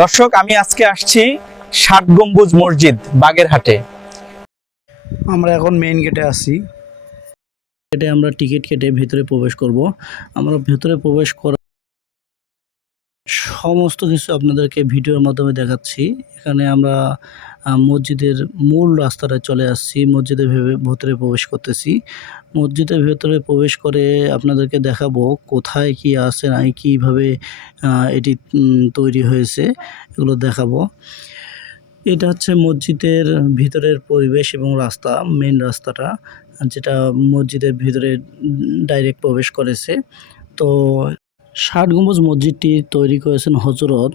দর্শক, আমি আজকে আসছি ষাট গম্বুজ মসজিদ বাগেরহাটে। আমরা এখন মেইন গেটে আছি। গেটে আমরা টিকিট কেটে ভেতরে প্রবেশ করব। আমরা ভেতরে প্রবেশ করার সমস্ত কিছু আপনাদেরকে ভিডিওর মাধ্যমে দেখাচ্ছি। এখানে আমরা মসজিদের মূল রাস্তাটায় চলে আসছি। মসজিদের ভেতরে প্রবেশ করতেছি। মসজিদের ভেতরে প্রবেশ করে আপনাদেরকে দেখাবো কোথায় কি আছে নাই কীভাবে এটি তৈরি হয়েছে এগুলো দেখাবো। এটা হচ্ছে মসজিদের ভিতরের পরিবেশ এবং রাস্তা, মেন রাস্তাটা যেটা মসজিদের ভিতরে ডাইরেক্ট প্রবেশ করেছে। তো ষাট গম্বুজ মসজিদটি তৈরি করেছেন হজরত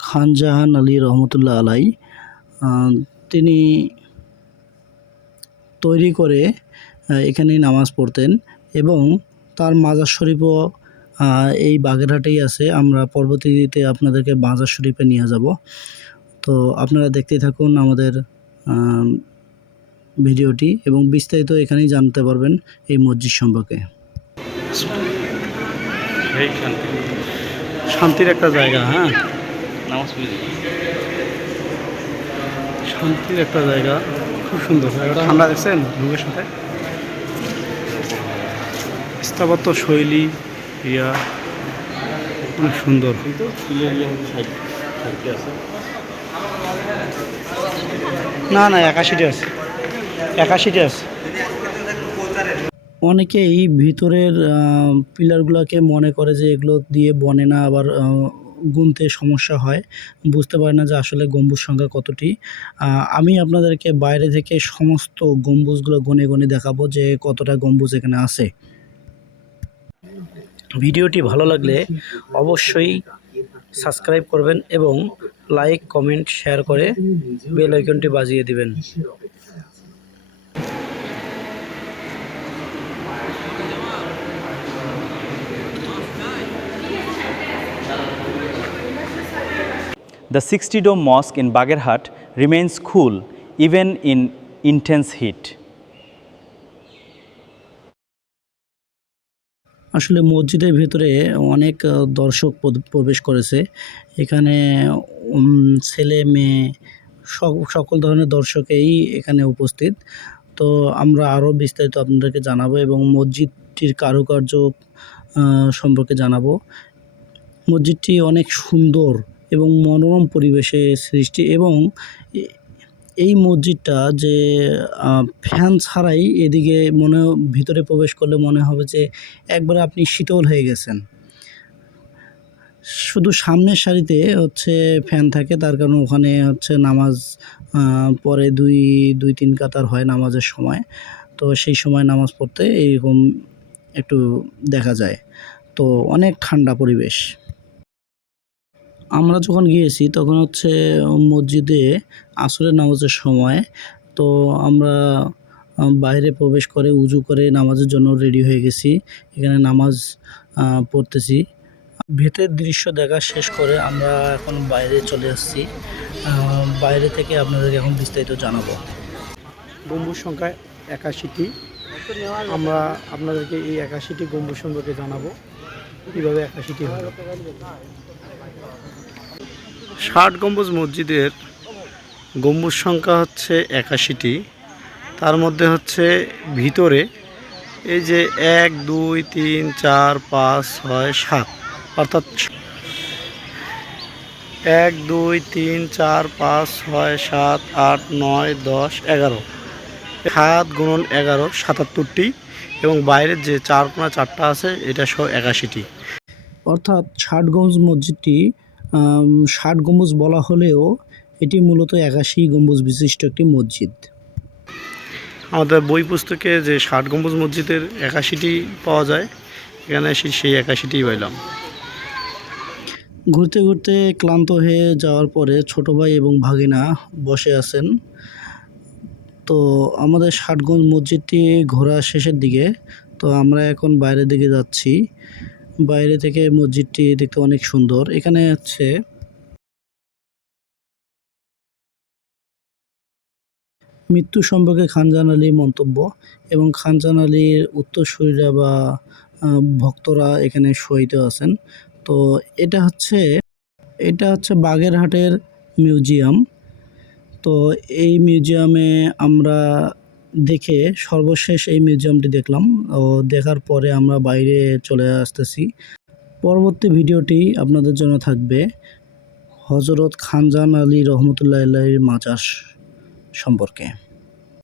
খানজাহান আলী রহমতুল্লাহ আলাই। তিনি তৈরি করে এখানে নামাজ পড়তেন এবং তার মাজার শরীফও এই বাগেরহাটেই আছে। আমরা পরবর্তীতে আপনাদেরকে মাজার শরীফে নিয়ে যাব। তো আপনারা দেখতেই থাকুন আমাদের ভিডিওটি এবং বিস্তারিত এখানেই জানতে পারবেন এই মসজিদ সম্পর্কে। শান্তির একটা জায়গা, হ্যাঁ, শান্তির একটা জায়গা, খুব সুন্দর জায়গাটা। ঠান্ডা দেখছেন রুমের সাথে স্থাপত্য শৈলী অনেক সুন্দর। না না 81টি আছে, 81টি আছে। অনেকেই ভিতরের পিলারগুলোকে মনে করে যে এগুলো দিয়ে বনে না, আবার গুনতে সমস্যা হয়, বুঝতে পারে না যে আসলে গম্বুজ সংখ্যা কতটি। আমি আপনাদেরকে বাইরে থেকে সমস্ত গম্বুজগুলো গনে গনে দেখাবো যে কতটা গম্বুজ এখানে আছে। ভিডিওটি ভালো লাগলে অবশ্যই সাবস্ক্রাইব করবেন এবং লাইক, কমেন্ট, শেয়ার করে বেল আইকনটি বাজিয়ে দিবেন। The 60 Dome Mosque in Bagherhat remains cool even in intense heat. আসলে মসজিদের ভেতরে অনেক দর্শক প্রবেশ করেছে। এখানে ছেলে মেয়ে সকল ধরনের দর্শকেই এখানে উপস্থিত। তো আমরা আরও বিস্তারিত আপনাদেরকে জানাবো এবং মসজিদটির কারুকার্য সম্পর্কে জানাবো। মসজিদটি অনেক সুন্দর এবং মনোরম পরিবেশে সৃষ্টি এবং এই মসজিদটা যে ফ্যান ছাড়াই এদিকে ভিতরে প্রবেশ করলে মনে হবে যে একবারে আপনি শীতল হয়ে গেছেন। শুধু সামনের সারিতে হচ্ছে ফ্যান থাকে, তার কারণ ওখানে হচ্ছে নামাজ পরে দুই তিন কাতার হয় নামাজের সময়। তো সেই সময় নামাজ পড়তে এইরকম একটু দেখা যায়। তো অনেক ঠান্ডা পরিবেশ। আমরা যখন গিয়েছি তখন হচ্ছে মসজিদে আসরের নামাজের সময়। তো আমরা বাইরে প্রবেশ করে উজু করে নামাজের জন্য রেডি হয়ে গেছি। এখানে নামাজ পড়তেছি। ভেতরের দৃশ্য দেখা শেষ করে আমরা এখন বাইরে চলে আসছি। বাইরে থেকে আপনাদেরকে এখন বিস্তারিত জানাবো। গম্বুজ সংখ্যা 81টি। আমরা আপনাদেরকে এই 81টি গম্বুজ সম্পর্কে জানাবো, কীভাবে 81টি হলো। ষাট গম্বুজ মসজিদের গম্বুজ সংখ্যা হচ্ছে 81টি। তার মধ্যে হচ্ছে ভিতরে এই যে 1 2 3 4 5 6 7, অর্থাৎ 1 2 3 4 5 6 7 8 9 10 11, 7 × 11 77টি এবং বাইরের যে 4 কোণা 4টা আছে এটা সহ 81টি। অর্থাৎ ষাট গম্বুজ মসজিদটি 60 গম্বুজ বলা হলেও এটি মূলত 81 গম্বুজ বিশিষ্ট একটি মসজিদ। আমাদের বই পুস্তকে যে 60 গম্বুজ মসজিদের 81টি পাওয়া যায়, এখানে সেই 81টিই পাইলাম। ঘুরতে ঘুরতে ক্লান্ত হয়ে যাওয়ার পরে ছোট ভাই এবং ভাগিনা বসে আছেন। তো আমাদের ষাট গম্বুজ মসজিদটি ঘোরা শেষের দিকে। তো আমরা এখন বাইরের দিকে যাচ্ছি। বাইরে থেকে মসজিদটি দেখতে অনেক সুন্দর। এখানে হচ্ছে মৃত্যু সম্পর্কে খানজাহান আলীর মন্তব্য এবং খানজাহান আলীর উত্তরসূরিরা বা ভক্তরা এখানে শহীদ আছেন। তো এটা হচ্ছে এটা হচ্ছে বাগেরহাটের মিউজিয়াম। তো এই মিউজিয়ামে আমরা দেখে সর্বশেষ এই মিউজিয়ামটি দেখলাম। ও দেখার পরে আমরা বাইরে চলে আসতেছি। পরবর্তী ভিডিওটি আপনাদের জন্য থাকবে হযরত খানজাহান আলী রহমতুল্লাহ আলাইহির মাজার সম্পর্কে।